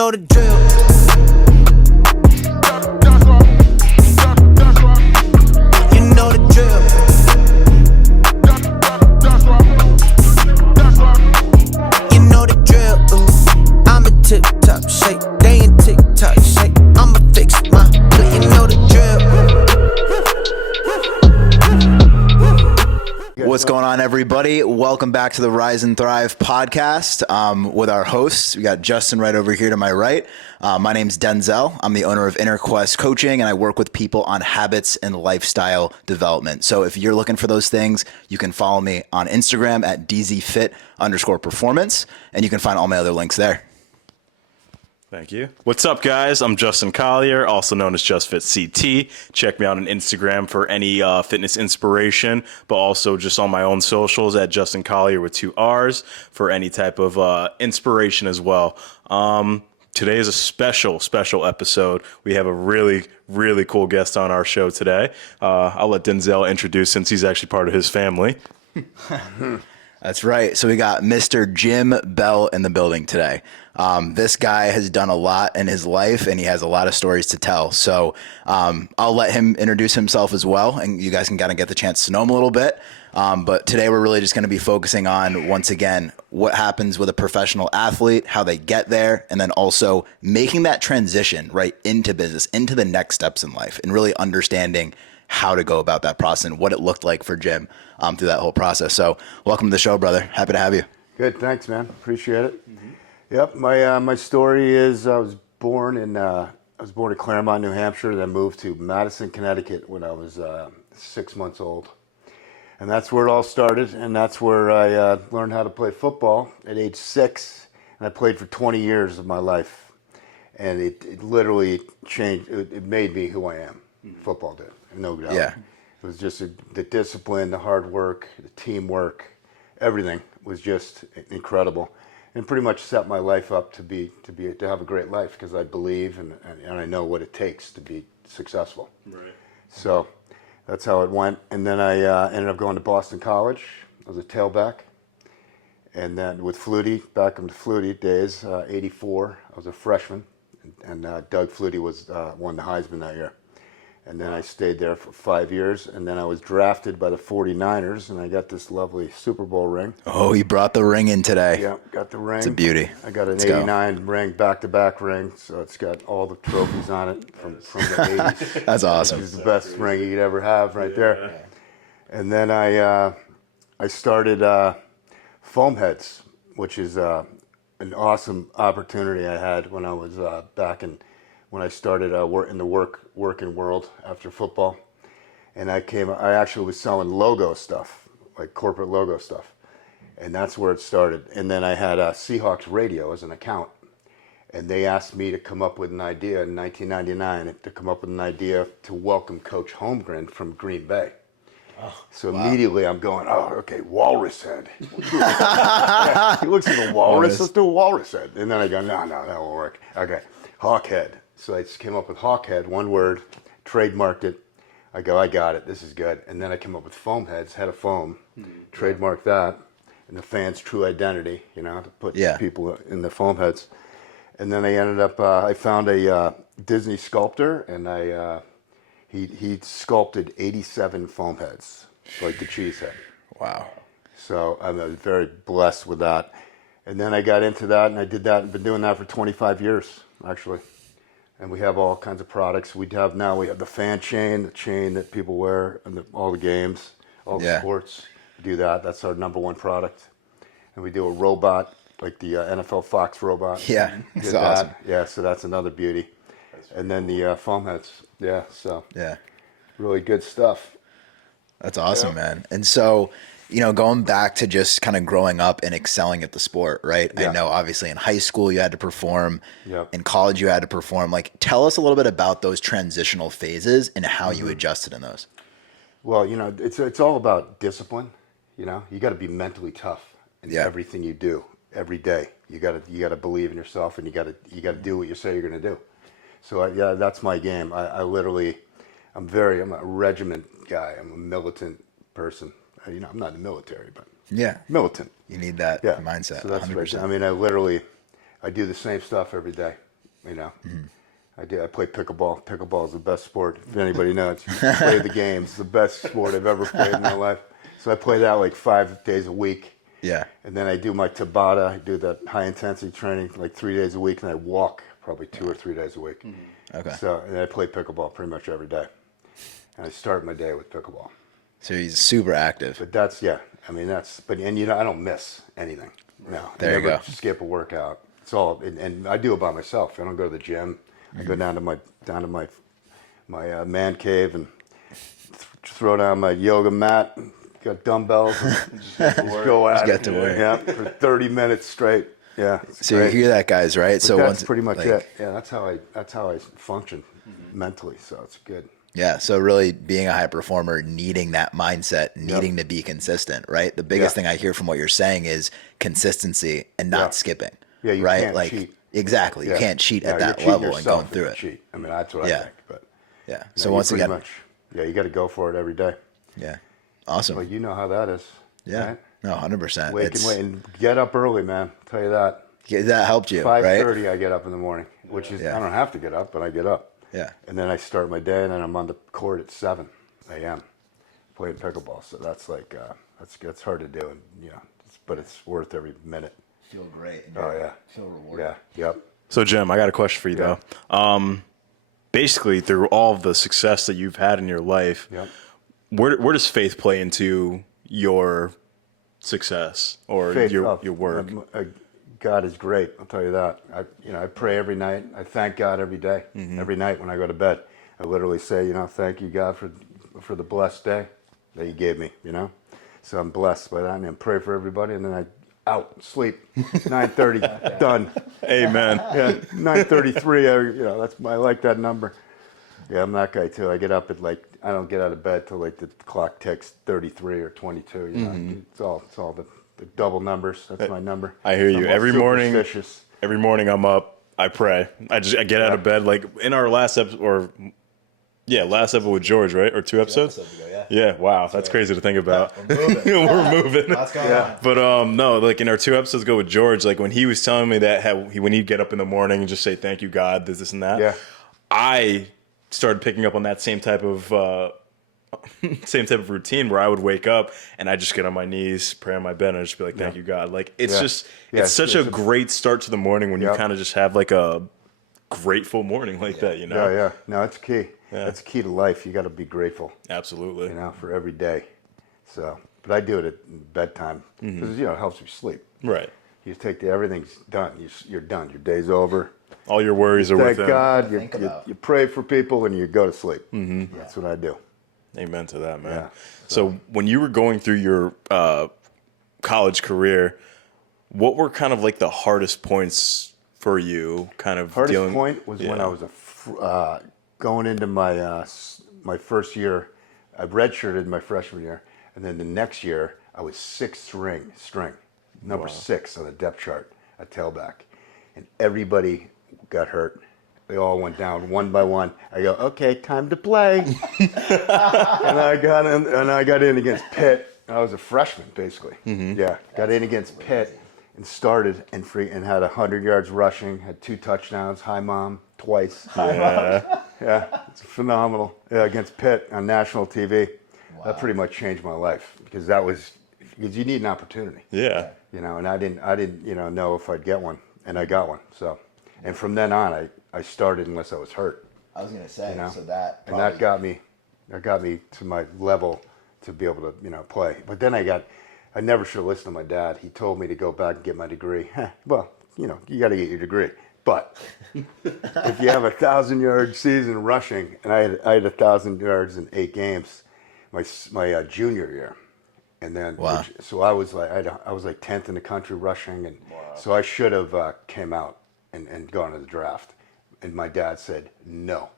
know the drill. You know the drill. You know the drill. I'm a tip-top shape. They in tick-tock shape. I'ma fix my play. You know the drill. What's going on, everybody? Welcome back to the Rise and Thrive podcast with our hosts. We got Justin right over here to my right. My name's Denzel. I'm the owner of Inner Quest Coaching, and I work with people on habits and lifestyle development. So if you're looking for those things, you can follow me on Instagram at dzfit_performance, and you can find all my other links there. Thank you. What's up, guys? I'm Justin Collier, also known as JustFitCT. Check me out on Instagram for any fitness inspiration, but also just on my own socials at Justin Collier with 2 R's for any type of inspiration as well. Today is a special episode. We have a really cool guest on our show today. I'll let Denzel introduce since he's actually part of his family. That's right. So we got Mr. Jim Bell in the building today. This guy has done a lot in his life, and he has a lot of stories to tell. So I'll let him introduce himself as well, and you guys can kind of get the chance to know him a little bit. But today we're really just going to be focusing on, once again, what happens with a professional athlete, how they get there, and then also making that transition right into business, into the next steps in life, and really understanding how to go about that process and what it looked like for Jim through that whole process. So welcome to the show, brother. Happy to have you. Good, thanks, man. Appreciate it. Yep, my story is I was born in Claremont, New Hampshire. Then moved to Madison, Connecticut when I was 6 months old, and that's where it all started. And that's where I learned how to play football at age 6, and I played for 20 years of my life. And it literally changed. It made me who I am. Football did, no doubt. Yeah. It was just the discipline, the hard work, the teamwork, everything was just incredible, and pretty much set my life up to have a great life because I believe and I know what it takes to be successful. Right. So that's how it went, and then I ended up going to Boston College. I was a tailback, and then with Flutie, back in the Flutie days, '84, I was a freshman, and Doug Flutie won the Heisman that year. And then I stayed there for 5 years, and then I was drafted by the 49ers, and I got this lovely Super Bowl ring. Oh, you brought the ring in today. Yeah, got the ring. It's a beauty. I got an Let's 89 ring, back-to-back ring, so it's got all the trophies on it from the 80s. That's awesome. It's the best ring you could ever have right there. And then I started Foam Heads, which is an awesome opportunity I had when I was when I started in the working world after football. And I actually was selling logo stuff, like corporate logo stuff. And that's where it started. And then I had Seahawks Radio as an account. And they asked me to come up with an idea in 1999, to come up with an idea to welcome Coach Holmgren from Green Bay. So immediately I'm going, okay, walrus head. Yeah, he looks like a walrus. Let's do a walrus head. And then I go, no, that won't work. Okay, hawk head. So I just came up with hawk head, one word, trademarked it. I go, I got it. This is good. And then I came up with foam heads, head of foam, trademarked that, and the fans' true identity, to put people in the foam heads. And then I ended up, I found a Disney sculptor, and he sculpted 87 foam heads, like the cheese head. Wow. So I'm very blessed with that. And then I got into that, and I did that, and been doing that for 25 years, actually. And we have all kinds of products. We have the fan chain, the chain that people wear, and all the games, all the sports. We do that. That's our number one product. And we do a robot, like the NFL Fox robot. Yeah, it's awesome. Yeah, so that's another beauty. And then the foam heads. Yeah, so really good stuff. That's awesome, man. And so, going back to just kind of growing up and excelling at the sport, right? Yeah. I know obviously in high school you had to perform, Yep. in college you had to perform. Like, tell us a little bit about those transitional phases and how you adjusted in those. Well, it's all about discipline. You got to be mentally tough in everything you do every day. You got to believe in yourself, and you got to do what you say you're going to do. So that's my game. I'm a regiment guy. I'm a militant person. I'm not in the military, but militant. You need that mindset. So that's 100%. right. I do the same stuff every day. you know. I play pickleball. Pickleball is the best sport. If anybody knows, you play the game. It's the best sport I've ever played in my life. So I play that like 5 days a week. Yeah. And then I do my Tabata. I do that high intensity training like 3 days a week, and I walk probably 2 or 3 days a week. Okay. So and I play pickleball pretty much every day. And I start my day with pickleball. So he's super active. But that's and you know, I don't miss anything. No, There you I never go. skip a workout. It's all, and I do it by myself. I don't go to the gym. I go down to my man cave and throw down my yoga mat. Got dumbbells. And just go at Just get to work. Yeah, for 30 minutes straight. Yeah. it's So great. you hear that, guys, right? But So that's once pretty much like, it. Yeah, that's how I function mentally. So it's good. Yeah. So really being a high performer, needing that mindset, needing to be consistent, right? The biggest thing I hear from what you're saying is consistency and not skipping. Yeah, you right? can't Like cheat. exactly. You Yeah. can't cheat No, at you're that cheating level and yourself going through if it. you cheat. I mean, that's what Yeah. I think. But Yeah. no, So you once pretty again, much, you got to go for it every day. yeah. Awesome. Well, you know how that is. Yeah. Right? No, 100%. Wake and get up early, man. I'll tell you that. That helped you, right? 5:30 I get up in the morning, which is, I don't have to get up, but I get up. Yeah. And then I start my day, and then I'm on the court at 7 a.m. playing pickleball. So that's like, that's hard to do. And, you know, but it's worth every minute. Feel great. Oh, yeah. Feel rewarded. Yeah. Yep. So, Jim, I got a question for you, though. Basically, through all of the success that you've had in your life, Yep. where does faith play into your success or Faith, your work? God is great. I'll tell you that. I pray every night. I thank God every day. Every night when I go to bed, I literally say, thank you, God, for the blessed day that you gave me. So I'm blessed by that, and then pray for everybody, and then I sleep. 9:30, done. Amen. Yeah, 9:33. I like that number. Yeah, I'm that guy too. I get up at I don't get out of bed till the clock ticks 33 or 22. It's all the double numbers. That's my number. I hear you. I'm all Every morning, superstitious. every morning I'm up, I pray. I get out of bed. Like in our last episode, last episode with George, right? Or 2 episodes? 2 episodes ago, Yeah, wow. That's crazy to think about. We're moving. We're moving. What's going on? But no, like in our 2 episodes ago with George, like when he was telling me that when he'd get up in the morning and just say, thank you, God, this and that. Yeah. I started picking up on that same type of routine where I would wake up and I just get on my knees, pray on my bed, and I just be like, thank you, God. Like it's just, it's such a great start to the morning when you kind of just have like a grateful morning like that, Yeah. No, it's key. Yeah. That's key to life. You got to be grateful, Absolutely. for every day. So, but I do it at bedtime because it helps you sleep. Right. You take everything's done. You're done. Your day's over. All your worries are Thank within. God. Think You about. pray for people and you go to sleep. That's what I do. Amen to that, man. Yeah. So when you were going through your college career, what were kind of like the hardest points for you? Kind of Hardest point was when I was going into my my first year. I redshirted my freshman year, and then the next year I was sixth string, number 6 on the depth chart at tailback, and everybody got hurt. They all went down one by one. I go, okay, time to play, and I got in against Pitt. I was a freshman basically. Yeah, got in against Pitt and started and had 100 yards rushing, had 2 touchdowns. Hi, Mom, twice. Yeah, it's phenomenal. Yeah, against Pitt on national TV. That pretty much changed my life because you need an opportunity. Yeah. And I didn't know if I'd get one, and I got one. So, and from then on, I started unless I was hurt. I was gonna say, so that got me to my level to be able to play. But then I never should have listened to my dad. He told me to go back and get my degree. Well, you got to get your degree. But if you have 1,000-yard season rushing, and I had 1,000 yards in 8 games, my junior year, and then so I was like 10th in the country rushing, and so I should have came out and gone to the draft, and my dad said no.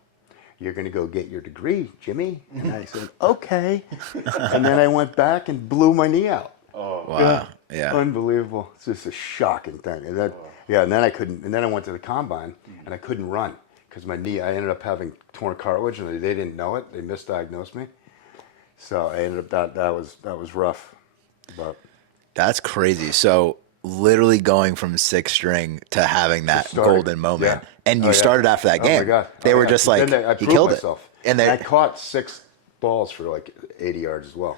You're going to go get your degree, Jimmy. And I said, okay. And then I went back and blew my knee out. Oh, wow. Yeah. Unbelievable. It's just a shocking thing. And then I couldn't, and then I went to the combine and I couldn't run because my knee, I ended up having torn cartilage and they didn't know it. They misdiagnosed me. So I ended up, that was rough. But That's crazy. So literally going from sixth string to having that golden moment. Yeah. And you started after that game. Oh my God. They were just like, I he proved killed myself. it. And I caught 6 balls for like 80 yards as well.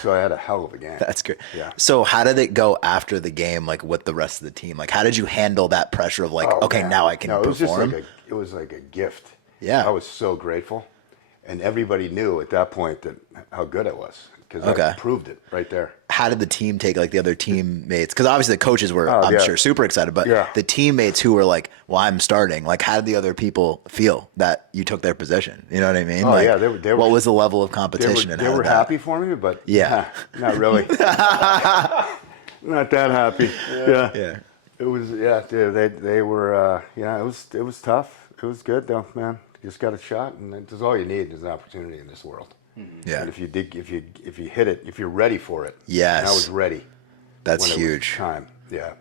So I had a hell of a game. That's great. Yeah. So how did it go after the game, like with the rest of the team? Like, how did you handle that pressure of like, okay, Man. now I can No, it was perform? just it was like a gift. Yeah. I was so grateful. And everybody knew at that point that how good it was because Okay. I proved it right there. How did the team take, like the other teammates? Because obviously the coaches were, I'm sure, super excited, but the teammates who were like, well, I'm starting, like how did the other people feel that you took their position? You know what I mean? Oh, like, yeah, they were, what was the level of competition? They were happy for me, but not really. Not that happy. Yeah. Yeah. It was, they were, it was tough. It was good though, man. You just got a shot, and that's all you need is an opportunity in this world. Yeah. And if you hit it, if you're ready for it. Yes. And I was ready. That's when huge. It was time. Yeah.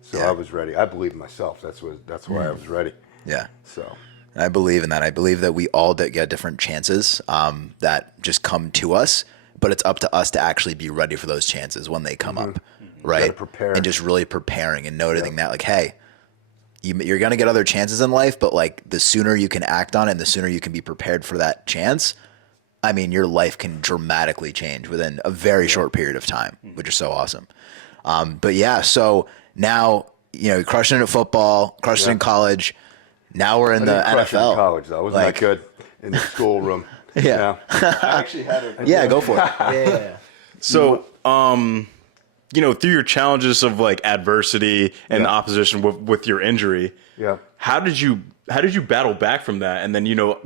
So Yeah. I was ready. I believe in myself. That's why I was ready. Yeah. So. And I believe in that. I believe that we all get different chances that just come to us, but it's up to us to actually be ready for those chances when they come up, right? Gotta prepare. And just really preparing and noticing that, like, hey, you're going to get other chances in life, but like the sooner you can act on it and the sooner you can be prepared for that chance, I mean, your life can dramatically change within a very short period of time, which is so awesome. But yeah, so now, you're crushing it at football, crushing it in college. Now we're in the Crush it in NFL. college though. I wasn't that good in the schoolroom. Yeah. I actually had it. Yeah, go for it. Yeah. So, through your challenges of like adversity and opposition with your injury, how did you battle back from that and then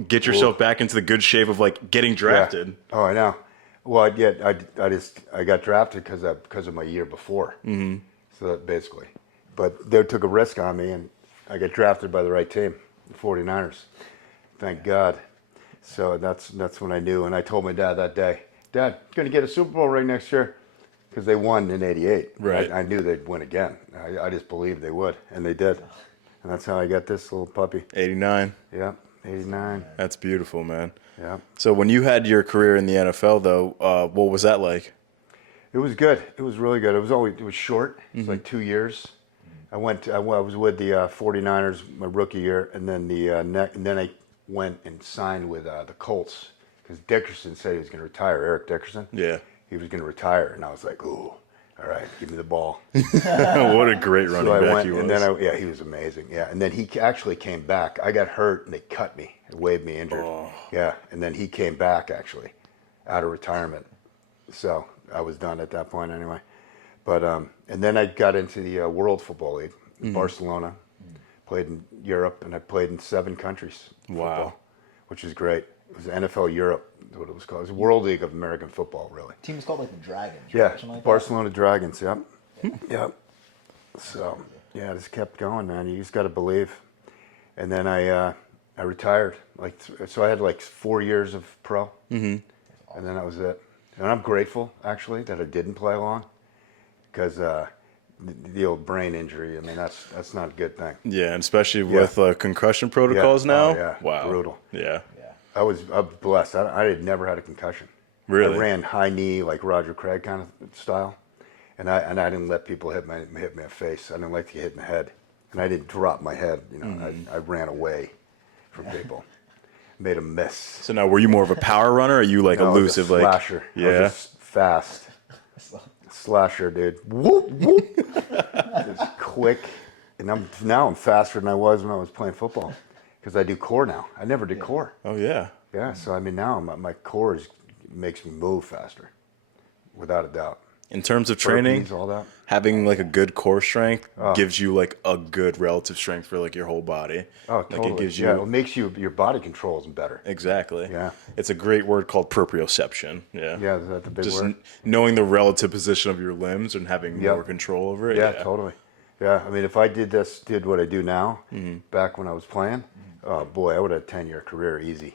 get yourself back into the good shape of like getting drafted? Yeah. Oh, I know. Well, I got drafted because of my year before. Mm-hmm. So that basically, but they took a risk on me, and I got drafted by the right team, the 49ers. Thank God. So that's when I knew, and I told my dad that day, Dad, going to get a Super Bowl ring next year. Because they won in '88. Right. I knew they'd win again. I just believed they would, and they did. And that's how I got this little puppy. 89. Yeah, '89. That's beautiful, man. Yeah. So when you had your career in the NFL, though, what was that like? It was good. It was really good. It was short. It was like 2 years. I was with the 49ers my rookie year, and then then I went and signed with the Colts because Dickerson said he was going to retire. Eric Dickerson. Yeah. He was going to retire, and I was like, "Ooh, all right, give me the ball." What a great running back he was. And then he was amazing. Yeah, and then he actually came back. I got hurt, and they cut me, waived me injured. Oh. Yeah, and then he came back actually, out of retirement. So I was done at that point anyway. But and then I got into the World Football League, in Barcelona. Played in Europe, and I played in 7 countries. Wow. Football, which is great. It was NFL Europe, is what it was called. It was World League of American Football, really. Team was called like the Dragons. Right? Yeah, Something like Barcelona Dragons. Yep. Yep. So I just kept going, man. You just got to believe. And then I retired. So I had like 4 years of pro, and then that was it. And I'm grateful actually that I didn't play long, because the old brain injury. I mean, that's not a good thing. Yeah, and especially with concussion protocols now. Oh, yeah. Wow. Brutal. Yeah. I was blessed. I had never had a concussion. Really? I ran high knee like Roger Craig kind of style, and I didn't let people hit me in the face. I didn't like to get hit in the head, and I didn't drop my head. I ran away from people, made a miss. So now, were you more of a power runner, or are you like No, elusive? I was a like slasher. Yeah. I was just fast. Slasher, dude. Whoop whoop. Just quick, and now I'm faster than I was when I was playing football, because I do core now. I never did core. Oh yeah. Yeah, so I mean now my core makes me move faster, without a doubt. In terms of training, Burpees, all that. having like a good core strength gives you like a good relative strength for like your whole body. Oh, totally. Like it gives you it makes your body controls better. exactly. Yeah. It's a great word called proprioception. Yeah. Yeah, is that the big Just word? knowing the relative position of your limbs and having more control over it. Yeah, totally. Yeah, I mean, if I did what I do now, back when I was playing, oh boy, I would have a 10-year career easy.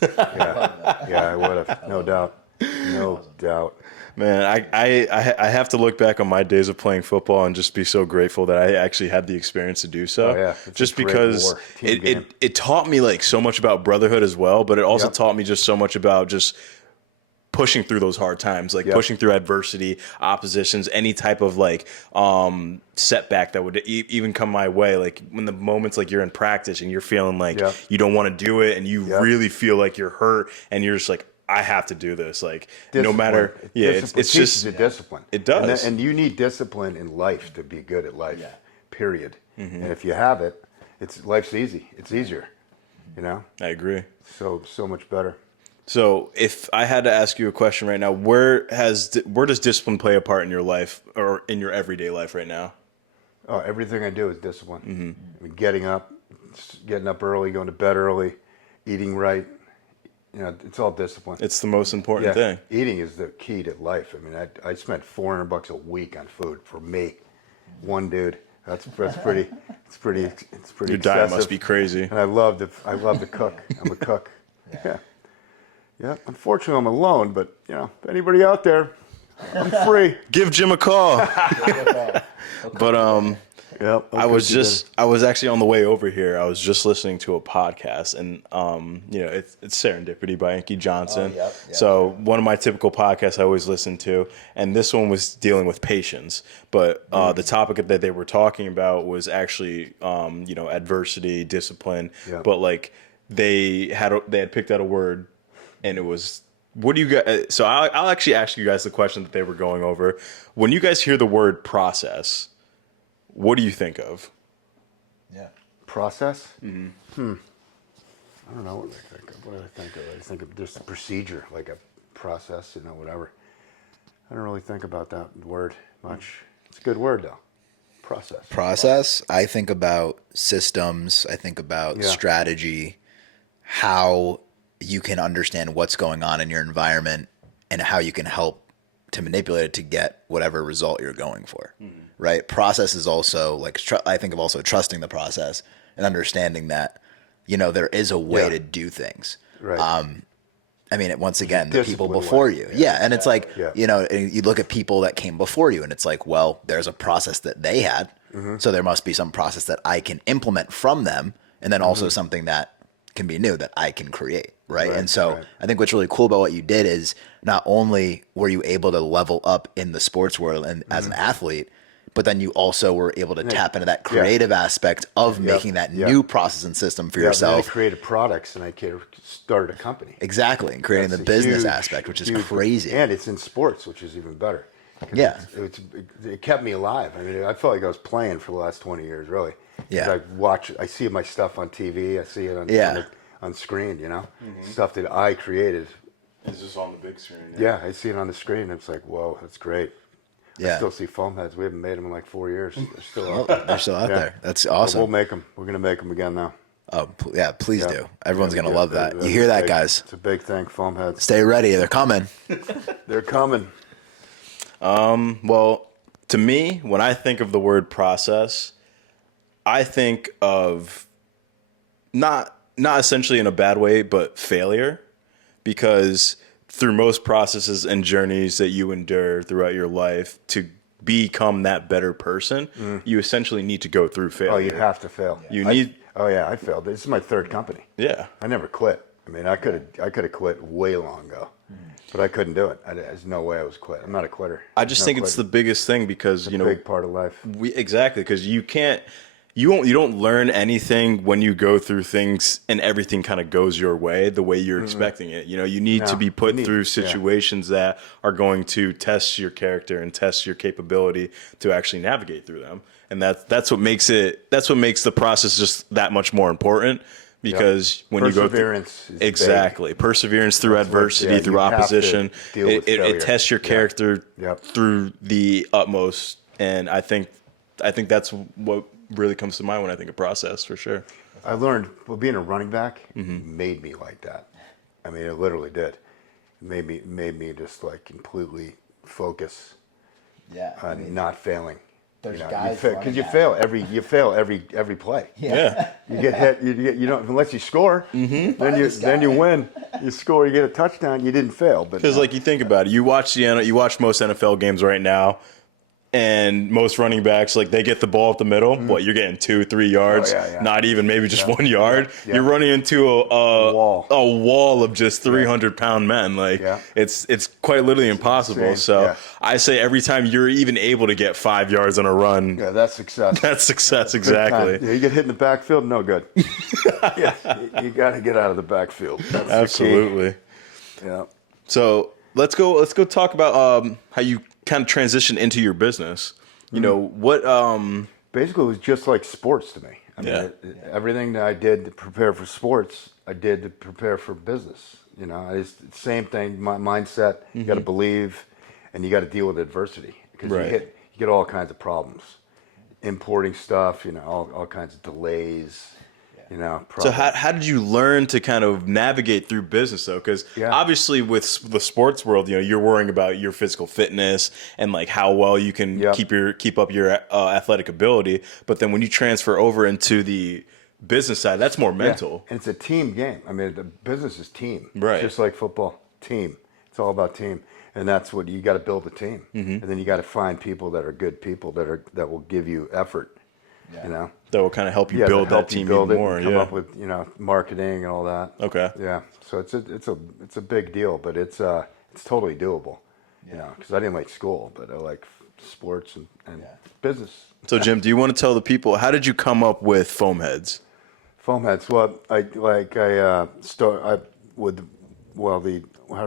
yeah, I would have, no doubt, no doubt. Man, I have to look back on my days of playing football and just be so grateful that I actually had the experience to do so. Oh, yeah. It's Just a great because war, team game. it taught me like so much about brotherhood as well, but it also taught me just so much about just pushing through those hard times, like Yep. pushing through adversity, oppositions, any type of like setback that would even come my way. Like when the moments like you're in practice and you're feeling like Yep. you don't want to do it and you Yep. really feel like you're hurt and you're just like, I have to do this. Like no Discipline. matter, yeah, Discipline it's teaches just you discipline. It does. and you need discipline in life to be good at life. Yeah. Period. Mm-hmm. And if you have it, life's easy. It's easier. You know, I agree. so much better. So if I had to ask you a question right now, where does discipline play a part in your life or in your everyday life right now? Oh, everything I do is discipline. Mm-hmm. I mean, getting up early, going to bed early, eating right. You know, it's all discipline. It's the most important thing. Eating is the key to life. I mean, I spent $400 a week on food for me, one dude. That's pretty. It's pretty. Your diet must excessive. be crazy. And I love to cook. I'm a cook. Yeah. Yeah. Unfortunately, I'm alone. But you know, anybody out there, I'm free. Give Jim a call. But Yep. I was actually on the way over here. I was just listening to a podcast, and you know, it's Serendipity by Inky Johnson. Yep, So one of my typical podcasts I always listen to, and this one was dealing with patience. But the topic that they were talking about was actually you know, adversity, discipline. Yep. But like they had picked out a word, and it was. What do you guys? So I'll actually ask you guys the question that they were going over. When you guys hear the word process, what do you think of? Yeah. Process. Mm-hmm. I don't know what I think of. What do I think of? I think of just a procedure, like a process. You know, whatever. I don't really think about that word much. It's a good word though. Process. Process, I think about systems, I think about Yeah. strategy, how you can understand what's going on in your environment and how you can help to manipulate it to get whatever result you're going for. Right? Process is also like I think of also trusting the process and understanding that, you know, there is a way Yeah. to do things. Right. I mean, once again, the people disciplined before way. you. Yeah. And it's like, Yeah. you know, and you look at people that came before you and it's like, well, there's a process that they had. So there must be some process that I can implement from them. And then also something that can be new that I can create. Right. Right, And so right. I think what's really cool about what you did is not only were you able to level up in the sports world and as an athlete, but then you also were able to tap into that creative aspect of making that new process and system for Yeah, then I yourself. created products and I started a company. Exactly. And creating That's the a business huge- aspect, which is huge- crazy. And it's in sports, which is even better. 'Cause Yeah. it kept me alive. I mean, I felt like I was playing for the last 20 years, really. 'Cause Yeah. I see my stuff on TV. I see it on screen, you know, stuff that I created. It's just on the big screen. Yeah, I see it on the screen. It's like, whoa, that's great. Yeah. I still see foam heads. We haven't made them in like 4 years. They're still Oh, out there. they're still out Yeah. there. That's But awesome. we'll make them. We're going to make them again now. Oh, yeah, please Yeah. do. Everyone's going to Yeah, love that. that's You hear that, big. guys? It's a big thing, foam heads. Stay ready. They're coming. They're coming. Well, to me, when I think of the word process, I think of not essentially in a bad way, but failure, because through most processes and journeys that you endure throughout your life to become that better person, you essentially need to go through failure. Oh, you have to fail. You need- Oh yeah, I failed. This is my third company. Yeah. I never quit. I mean, I could have quit way long ago, but I couldn't do it. There's no way I was quit. I'm not a quitter. I just think it's the biggest thing because, you know, big part of life. exactly, because you don't learn anything when you go through things and everything kind of goes your way the way you're expecting it. You know, you need to No, be put you need- through yeah. situations that are going to test your character and test your capability to actually navigate through them. And that's what makes the process just that much more important, because when you go through Perseverance is big. exactly perseverance through That's what- adversity, yeah, through you have to opposition, deal with it failure. tests your Yeah. character Yep. through the utmost. And I think that's what really comes to mind when I think of process, for sure. I learned, well, being a running back Mm-hmm. made me like that. I mean, it literally did. It made me just like completely focus Yeah. I on mean, not failing. there's You know, guys because running you that. fail every play. Yeah. You get hit. You don't unless you score. Mm-hmm. Then you win. You score. You get a touchdown. You didn't fail. But Because like you think about it, you watch most NFL games right now. And most running backs, like they get the ball up the middle. What, you're getting 2-3 yards, not even maybe just 1 yard. Yeah. You're running into a wall of just 300-pound men. Like it's quite literally impossible. insane. So I say every time you're even able to get 5 yards on a run, that's success. that's success. Exactly. Yeah, you get hit in the backfield, no good. You got to get out of the backfield. That's Absolutely. the key. Yeah. So let's go talk about how you kind of transition into your business. You know, what Basically, it was just like sports to me. I mean, everything that I did to prepare for sports, I did to prepare for business. You know, same thing. My mindset. You got to believe, and you got to deal with adversity because you get all kinds of problems, importing stuff. You know, all kinds of delays. You know, So how did you learn to kind of navigate through business though? Because obviously with the sports world, you know, you're worrying about your physical fitness and like how well you can keep up your athletic ability. But then when you transfer over into the business side, that's more mental. And it's a team game. I mean, the business is team. Right. It's just like football, team. It's all about team, and that's what you got to build a team, and then you got to find people that are good people that will give you effort. You know, that will kind of help you build that team even more. Come up with marketing and all that. Okay. Yeah. So it's a big deal, but it's totally doable. You know, because I didn't like school, but I like sports and business. So Jim, do you want to tell the people how did you come up with foam heads? Foam heads. Well, how did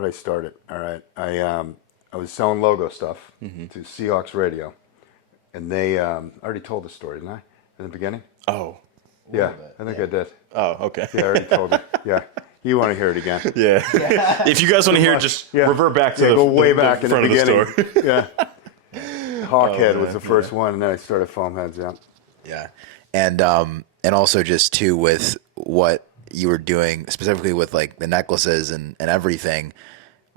I start it? All right. I was selling logo stuff to Seahawks Radio, and they I already told the story, didn't I? In the beginning? Oh. Yeah, I think I did. Oh, okay. Yeah, I already told you. Yeah. You want to hear it again? Yeah. If you guys want to hear it, just revert back to the go way back in the front beginning. of the story. Yeah. Hawkhead was the first one, and then I started Foam Heads, Yeah. And also just too with what you were doing specifically with like the necklaces and everything.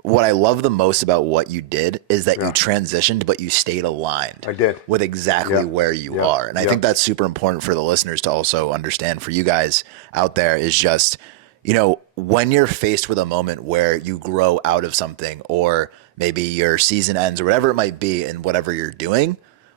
What I love the most about what you did is that you transitioned, but you stayed aligned. I did. With exactly where you are. And I think that's super important for the listeners to also understand. For you guys out there is just, you know, when you're faced with a moment where you grow out of something or maybe your season ends or whatever it might be in whatever you're doing,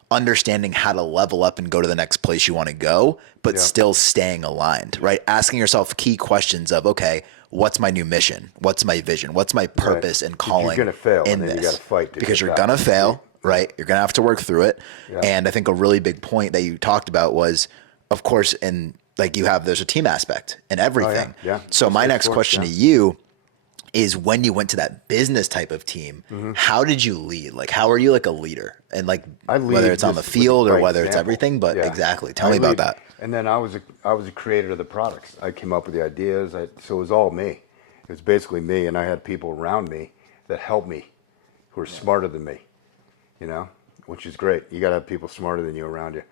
understanding how to level up and go to the next place you want to go, but still staying aligned, right? Asking yourself key questions of, okay, what's my new mission? What's my vision? What's my purpose and calling you're gonna fail, in and then this? you gotta fight to because get you're back. going to fail, right? You're going to have to work through it. And I think a really big point that you talked about was, of course, in like there's a team aspect in everything. So my next question to you is when you went to that business type of team, how did you lead? Like, how are you like a leader? And like, whether it's on the field or whether it's everything, but exactly. Tell me about that. And then I was a creator of the products. I came up with the ideas. So it was all me. It was basically me, and I had people around me that helped me, who were smarter than me. You know, which is great. You got to have people smarter than you around you,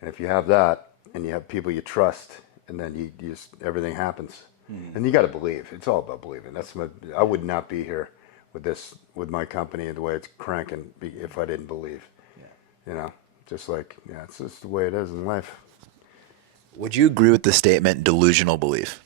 and if you have that, and you have people you trust, and then you just everything happens. And you got to believe. It's all about believing. I would not be here with my company and the way it's cranking if I didn't believe. You know, just like it's just the way it is in life. Would you agree with the statement delusional belief?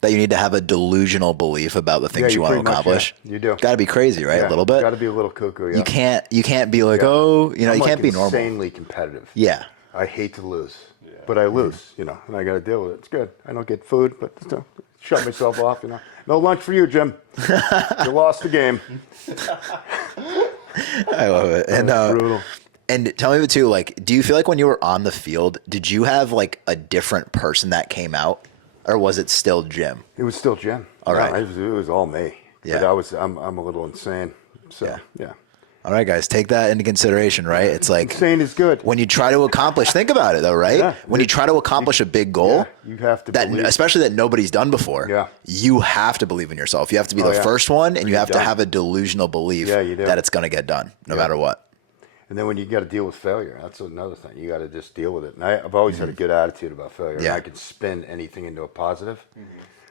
That you need to have a delusional belief about the things you want to accomplish. You do. Got to be crazy, right? A little bit. Got to be a little cuckoo. You can't be like, you I'm can't be normal. Insanely competitive. Yeah. I hate to lose, but I lose. You know, and I got to deal with it. It's good. I don't get food, but still, shut myself off. You know, no lunch for you, Jim. You lost the game. I love it. And brutal. And tell me too, like, do you feel like when you were on the field, did you have like a different person that came out? Or was it still Jim? It was still Jim. All right. It was all me. Yeah. But I'm a little insane. So yeah. All right, guys, take that into consideration, right? It's like insane is good. When you try to accomplish, think about it though, right? Yeah. When you try to accomplish a big goal, you have to believe. Especially that nobody's done before. You have to believe in yourself. You have to be the first one, and you have to have a delusional belief that it's going to get done, no matter what. And then when you got to deal with failure, that's another thing. You got to just deal with it. And I've always had a good attitude about failure. And I can spin anything into a positive.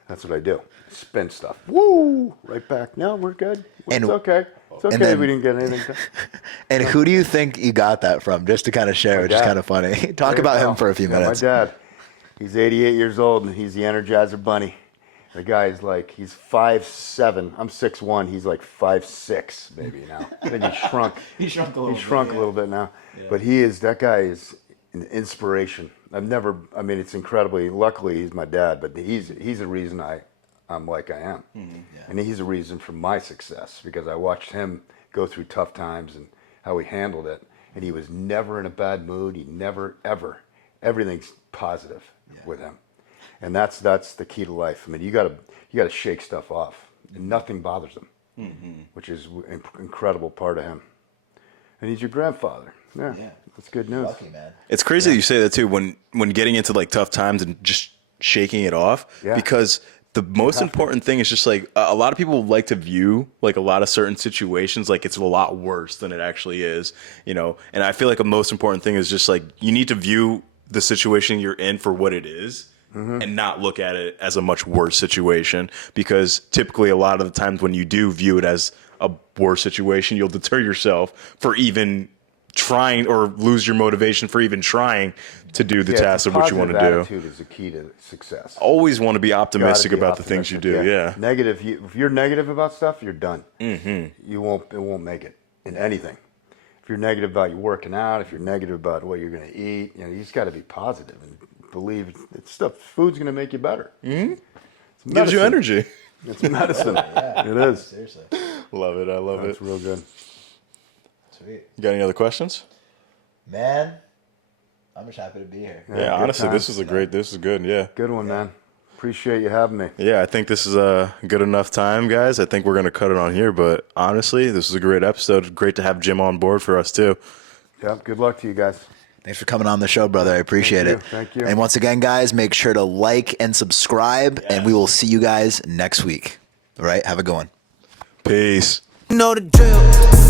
That's what I do. Spin stuff. Woo! Right back. No, we're good. It's okay. It's okay if we didn't get anything done. And who do you think you got that from? Just to kind of share, which is kind of funny. Talk about him for a few minutes. My dad. He's 88 years old, and he's the Energizer Bunny. The guy's like, he's 5'7". I'm 6'1". He's like 5'6", maybe now. I think he shrunk. He shrunk a little He shrunk bit, a little bit now. But that guy is an inspiration. It's incredibly, luckily he's my dad, but he's the reason I'm like I am. And he's a reason for my success, because I watched him go through tough times and how he handled it. And he was never in a bad mood. He never, ever, everything's positive with him. And that's the key to life. I mean, you gotta shake stuff off, and nothing bothers him, which is an incredible part of him. And he's your grandfather. Yeah, that's good news. Lucky, man. It's crazy that you say that too. When getting into like tough times and just shaking it off, because the most important thing is just like a lot of people like to view like a lot of certain situations like it's a lot worse than it actually is, you know. And I feel like a most important thing is just like you need to view the situation you're in for what it is. And not look at it as a much worse situation, because typically a lot of the times when you do view it as a worse situation, you'll deter yourself for even trying, or lose your motivation for even trying to do the task of what you want to do. Attitude is the key to success. Always want to be optimistic about the things you do. Yeah. Negative. If you're negative about stuff, you're done. It won't make it in anything. If you're negative about you working out, if you're negative about what you're going to eat, you just got to be positive and believe food's going to make you better. Gives you energy. It's medicine. It is. Seriously. Love it. I love it. It's real good. Sweet. You got any other questions? Man, I'm just happy to be here. Yeah, honestly, times. this is good. Yeah. Good one, man. Appreciate you having me. Yeah, I think this is a good enough time, guys. I think we're going to cut it on here, but honestly, this is a great episode. Great to have Jim on board for us too. Yep. Good luck to you guys. Thanks for coming on the show, brother. I appreciate it. Thank you. And once again, guys, make sure to like and subscribe, and we will see you guys next week. All right? Have a good one. Peace. You know the drill.